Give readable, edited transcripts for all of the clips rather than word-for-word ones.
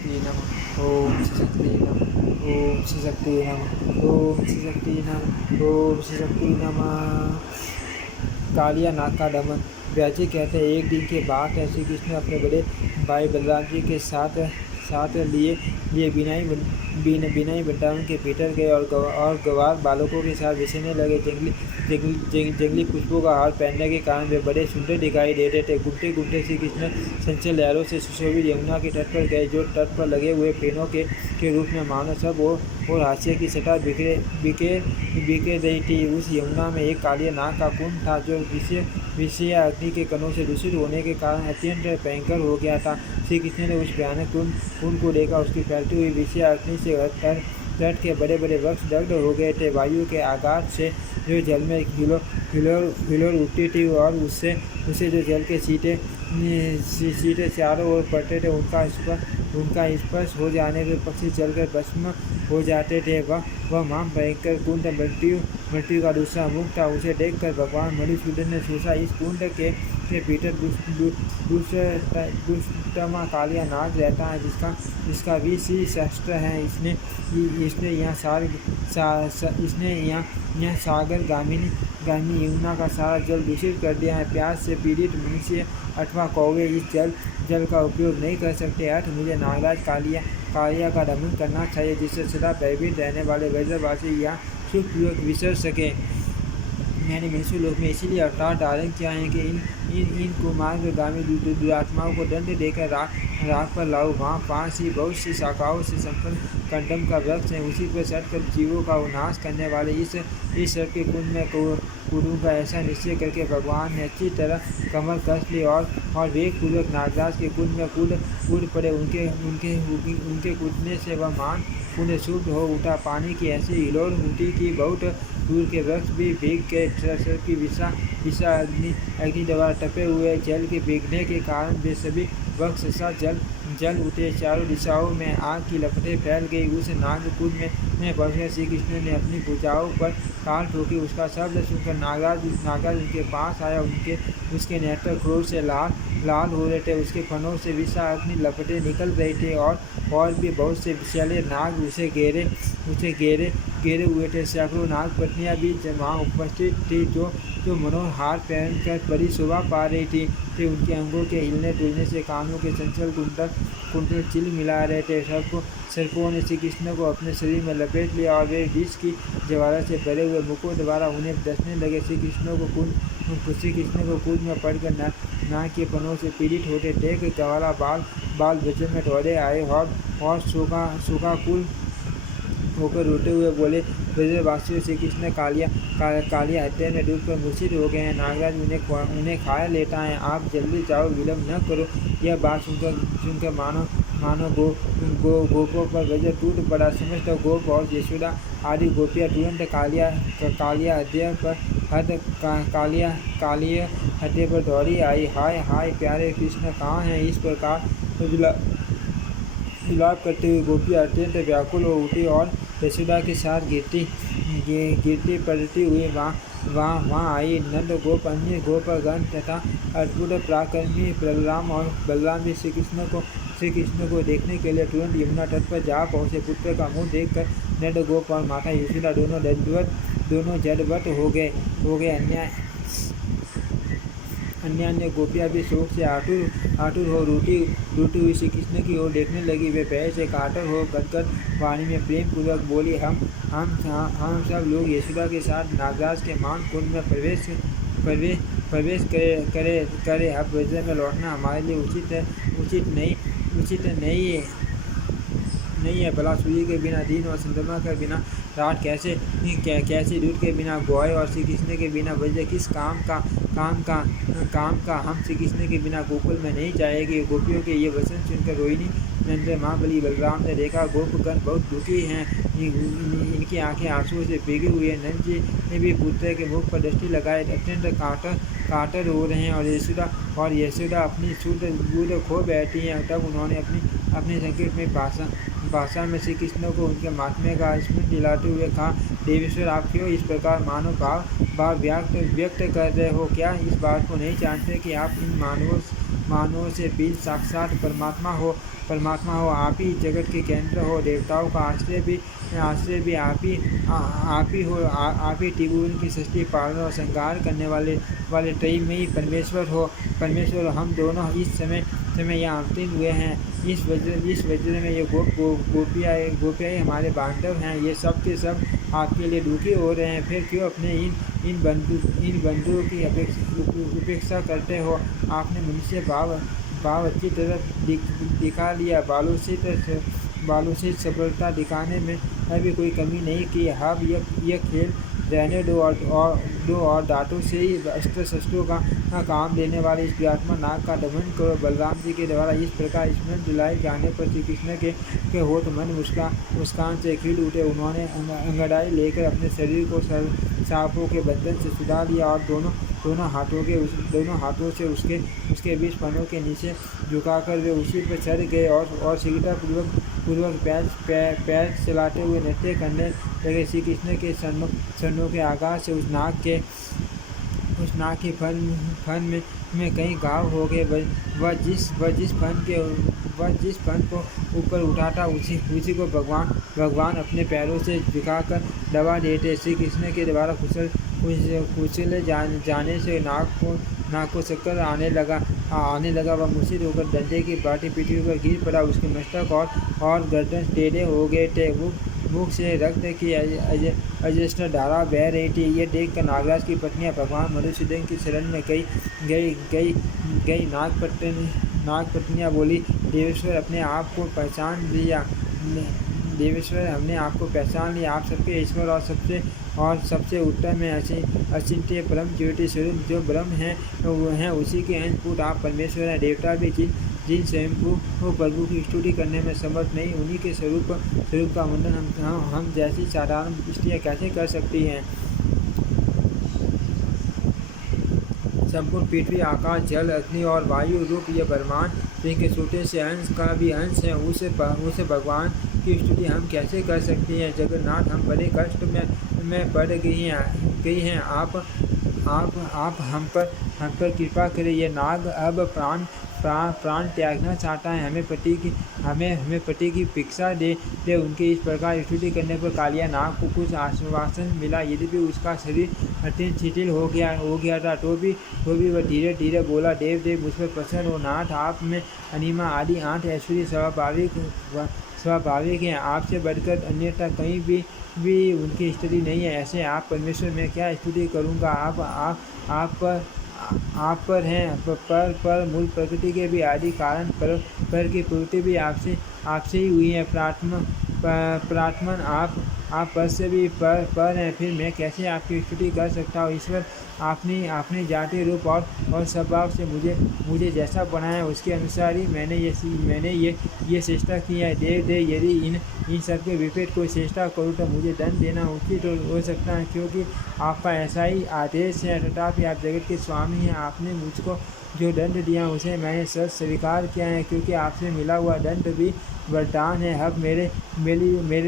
शक्ति नमः। ओम श्री शक्ति नमः। ओम श्री शक्ति नमः। ओम श्री शक्ति नमः। ओम श्री शक्ति नमः। कालिया नाग का दमन। व्यास जी कहते हैं, एक दिन की बात है, श्री कृष्ण अपने बड़े भाई बलराम जी के साथ साथ लिए बिनाई वृंदावन के भीतर गए और गवार बालकों के साथ विचरने लगे। जंगली खुशबू का हार पहनने के कारण वे बड़े सुंदर दिखाई देते थे। घूमते घूमते श्री कृष्ण संचल लहरों से सुशोभित यमुना के तट पर गए, जो तट पर लगे हुए पेड़ों के रूप में मानो सब और हास्य की सटा बिखेर रही थी। उस यमुना में एक कालिया नाग का कुंड था, जो विषय अग्नि के कणों से दूषित होने के कारण अत्यंत भयंकर हो गया था। श्री कृष्ण ने उस भयानक कुंड को देखा। उसकी फैलती हुई विषय अग्नि से तट के बड़े बड़े वृक्ष दग्ध हो गए थे। वायु के आघात से जो जल में हिलोर उठती थी और उससे जो जल के सीटे चारों ओर पड़ते थे, उनका स्पर्श हो जाने पर पक्षी जलकर भस्म हो जाते थे। वह महान भयंकर कुंड मृत्यु का दूसरा मुख था। उसे देखकर भगवान मधुसूदन ने सोचा, इस कुंड के भीतर दुष्टमा कालिया नाग रहता है, जिसका विष शस्त्र है। इसने यहाँ सागर गामिनी यमुना का सारा जल दूषित कर दिया है। प्यास से पीड़ित मनुष्य अथवा कौवे इस जल का उपयोग नहीं कर सकते। अथ मुझे नागराज कालिया का दमन करना चाहिए, जिससे सदा भयभीत रहने वाले ब्रजवासी यहाँ सुखपूर्वक विचर सके। मैंने मनुष्य लोक में इसीलिए अवतार धारण किया है कि इन कुमार्गामी दुरात्माओं को दंड देकर राख पर लाऊं। वहाँ पास ही बहुत सी शाखाओं से संपन्न कंडम का वृक्ष है। उसी पर चढ़कर जीवों का नाश करने वाले इस सर के कुंड में कूदूंगा। ऐसा निश्चय करके भगवान ने अच्छी तरह कमर कस ली और वेगपूर्वक नागराज के कुंड में कूद पड़े। उनके कूदने से वह मान कुंड शुद्ध हो उठा। पानी की ऐसी हिलोर उठी कि बहुत दूर के वृक्ष भी भीग गए। सर की विषा अग्नि द्वारा टपे हुए जल के भीगने के कारण वे सभी वृक्ष सा जल उठे। चारों दिशाओं में आग की लपटें फैल गई। उस नागकुंड में पहुंचकर श्री कृष्ण ने अपनी भुजाओं पर ताल ठोकी। उसका शब्द सुनकर नागराज उनके पास आया। उसके नेत्र क्रोध से लाल हो रहे थे। उसके फनों से विषा अग्नि लपटें निकल रही थी और भी बहुत से विषैले नाग उसे घेरे हुए थे। सैकड़ों नाग पत्नियां भी वहाँ उपस्थित थी, जो मनोहार पहनकर बड़ी शोभा पा रही थी। उनके अंगों के हिलने डुलने से कानों के चंचल कुंडल चिल मिला रहे थे। सर्पों ने श्री कृष्ण को अपने शरीर में लपेट लिया और वे विष की ज्वाला से भरे हुए मुखों द्वारा उन्हें डसने लगे। श्री कृष्ण को कुंड में पड़कर नाग के पनों से पीड़ित होते देख ज्वाला बाल बच्चों में दौड़े आए और सूखा कुल होकर रोते हुए बोले, ब्रजवासियों श्री कृष्ण कालिया हत्या में डूब कर मूर्छित हो गए हैं। नागराज उन्हें खाया लेता है। आप जल्दी जाओ, विलम्ब न करो। यह बात सुनकर मानो गोपों पर वज्र टूट पड़ा। समस्त गोप और यशोदा आदि गोपियाँ तुरंत कालिया हत्या पर दौड़ी आई। हाय प्यारे कृष्ण कहाँ हैं? इस प्रकार विलाप करते हुए गोपियाँ अत्यंत व्याकुल हो उठी और यशोदा के साथ गिरती पड़ती हुई वहाँ आई। नंद गोप, अन्य गोपगण तथा अद्भुत पराक्रमी बलराम भी श्री कृष्ण को देखने के लिए तुरंत यमुना तट पर जा पहुँचे। पुत्र का मुँह देखकर नंद गोप और माता यशोदा दोनों जड़वत हो गए। अन्य गोपियाँ भी शोक से आतुर हो रूठी हुई श्री कृष्ण की ओर देखने लगी। वे भय से कातर हो गदगद वाणी में प्रेम पूर्वक बोली, हम सब लोग यशोदा के साथ नागराज के मान कुंड में प्रवेश करे। अब ब्रज में लौटना हमारे लिए उचित नहीं है। भला सूर्य के बिना दिन और चंद्रमा के बिना रात कैसे दूध के बिना गोय और श्री कृष्ण के बिना ब्रज किस काम का। हम श्री कृष्ण के बिना गोकुल में नहीं जाएंगे। गोपियों के ये वचन सुनकर रोहिणी नंद महाबली बलराम ने देखा गोपगण बहुत दुखी हैं। इनकी आंखें आंसुओं से भीगी हुई है। नंद जी ने भी पुत्र के मुख पर दृष्टि लगाए, अत्यंत कातर हो रहे हैं और यशोदा अपनी शुद्ध बुद्ध खो बैठी हैं। तब उन्होंने अपने संकेत में भाषा में श्री कृष्ण को उनके महात्म्य का स्मरण दिलाते हुए कहा, देवेश्वर आप क्यों इस प्रकार मानव भाव व्यक्त कर रहे हो? क्या इस बात को नहीं जानते कि आप इन मानवों से बीज साक्षात परमात्मा हो, आप ही जगत के केंद्र हो, देवताओं का आश्रय भी आप ही हो, आप ही त्रिभुवन की सृष्टि पालन और संहार करने वाले त्रयीमयी परमेश्वर हम दोनों इस समय यहाँ अवतीर्ण हुए हैं। इस वज्र में ये गोपियाँ हमारे बांधव हैं, ये सब के सब आपके लिए दुखी हो रहे हैं। फिर क्यों अपने इन बंधुओं की उपेक्षा करते हो? आपने मनुष्य भाव अच्छी तरह दिखा लिया, बालों से सफलता दिखाने में अभी कोई कमी नहीं की। अब यह खेल रहने दो और दांतों से ही अस्त्र शस्त्रों का काम लेने वाले इस व्यात्मा नाग का दमन करो। बलराम जी के द्वारा इस प्रकार स्मरण दिलाए जाने पर श्री कृष्ण के होठ मन मुस्कान से खिल उठे। उन्होंने अंगड़ाई लेकर अपने शरीर को सांपों के बंधन से छुड़ा लिया और दोनों हाथों से उसके बीच फनों के नीचे झुकाकर वे उसी पर चढ़ गए और शीघ्रतापूर्वक पैर चलाते हुए नृत्य करने लगे। श्री कृष्ण के चरणों के आगाज से उस नाग के फन में कई घाव हो गए। वह जिस फन को ऊपर उठाता उसी को भगवान अपने पैरों से झुकाकर दबा देते। श्री कृष्ण के द्वारा कुचले जाने से नाग को चक्कर आने लगा। वह मूर्छित होकर डंडे की बाटी पृथ्वी पर गिर पड़ा। उसके मस्तक और गर्दन टेढ़े हो गए थे। मुख से रक्त की अजस्त्र धारा बह रही थी। ये देखकर नागराज की पत्नियां भगवान मधुसूदन की शरण में गई। नागपत्नियां बोली, देवेश्वर हमने आपको पहचान लिया। आप सबके ईश्वर और सबसे उत्तम है। अचिंत्य परम ज्योति स्वरूप जो ब्रह्म हैं उसी के अंशभूत आप परमेश्वर हैं। देवता भी जिन स्वयंभू प्रभु की स्तुति करने में समर्थ नहीं, उन्हीं के स्वरूप का वर्णन हम जैसी साधारण स्त्रियाँ कैसे कर सकती हैं। संपूर्ण पृथ्वी, आकाश, जल, अग्नि और वायु रूप ये ब्रह्मांड जिनके छोटे से अंश का भी अंश है, उसे भगवान की स्तुति हम कैसे कर सकते हैं। जगन्नाथ, हम बड़े कष्ट में पड़ गई हैं। आप हम पर कृपा करें। ये नाग अब प्राण त्यागना चाहता है। हमें पति की भिक्षा दे। उनके इस प्रकार स्तुति करने पर कालिया नाग को कुछ आश्वासन मिला। यद्यपि उसका शरीर अत्यंत शिथिल हो गया था, तो भी वह धीरे धीरे बोला, देव मुझ पर प्रसन्न हो। नाथ, आप में अनिमा आदि 8 ऐश्वर्य स्वाभाविक हैं। आपसे बढ़कर अन्यथा कहीं भी उनकी स्तुति नहीं है। ऐसे आप परमेश्वर में क्या स्तुति करूँगा। आप पर हैं, पर मूल प्रकृति के भी आदि कारण पर की प्रवृत्ति भी आपसे ही हुई है। प्रार्थमन, आप पर से भी पर हैं, फिर मैं कैसे आपकी स्तुति कर सकता हूँ। ईश्वर, आपने जाति रूप और स्वभाव से मुझे जैसा बनाया उसके अनुसार ही मैंने ये चेष्टा की है। देव, यदि इन सब के विपरीत कोई चेष्टा करूँ तो मुझे दंड देना उचित हो सकता है, क्योंकि आपका ऐसा ही आदेश है। तथापि आप जगत के स्वामी हैं। आपने मुझको जो दंड दिया उसे मैंने सच स्वीकार किया है, क्योंकि आपसे मिला हुआ दंड भी वरदान है। अब मेरे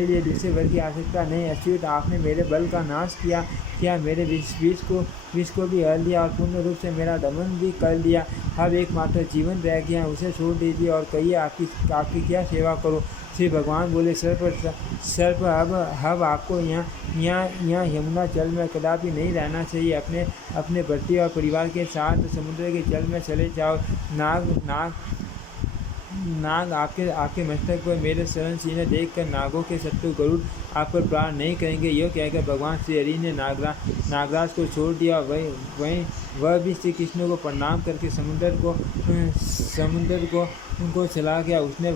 लिए दूसरे वर की आवश्यकता नहीं। अच्युत, आपने मेरे बल का नाश किया, मेरे विष को भी हर लिया और पूर्ण रूप से मेरा दमन भी कर लिया। अब एकमात्र जीवन रह गया, उसे छोड़ दीजिए और कहिए आपकी क्या सेवा करो। श्री भगवान बोले, सर्प अब आपको यहाँ यमुना जल में कदापि नहीं रहना चाहिए। अपने पति और परिवार के साथ समुद्र के जल में चले जाओ। नाग आपके मस्तक पर मेरे शरण चिन्ह देखकर नागों के शत्रु गरुड़ आप पर प्रहार नहीं करेंगे। यह कहकर भगवान श्री हरि ने नागराज को छोड़ दिया। वह भी श्री कृष्ण को प्रणाम करके समुद्र को चला गया। उसने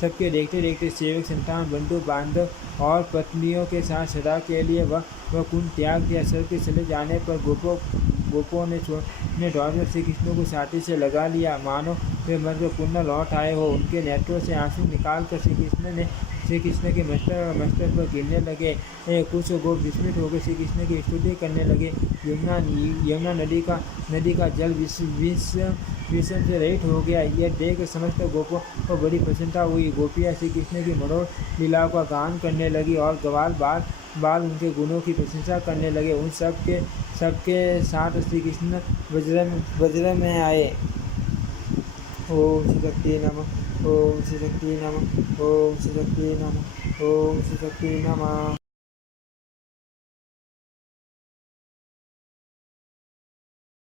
सबके देखते सेवक, संतान, बंधु बांधव और पत्नियों के साथ सदा के लिए वह कुंड त्याग दिया। सर के चले जाने पर गोपों ने दौड़कर श्री कृष्ण को छाती से लगा लिया, मानो वे मर पुनः लौट आए हो। उनके नेत्रों से आंसू निकालकर श्री कृष्ण के मस्तक पर गिरने लगे। कुछ गोप विस्मित होकर श्री कृष्ण की स्तुति करने लगे। यमुना नदी का जल विषम से रहित हो गया। यह देख समस्त गोपों को बड़ी प्रसन्नता हुई। गोपियाँ श्री कृष्ण की मनोहर लीलाओं का गान करने लगी और ग्वाल बाल उनके गुणों की प्रशंसा करने लगे। उन सबके साथ श्री कृष्ण वज्र में आए। ओम श्री शक्ति नमः। ओम श्री शक्ति नमः। ओम श्री शक्ति नमः। ओम श्री शक्ति नमः।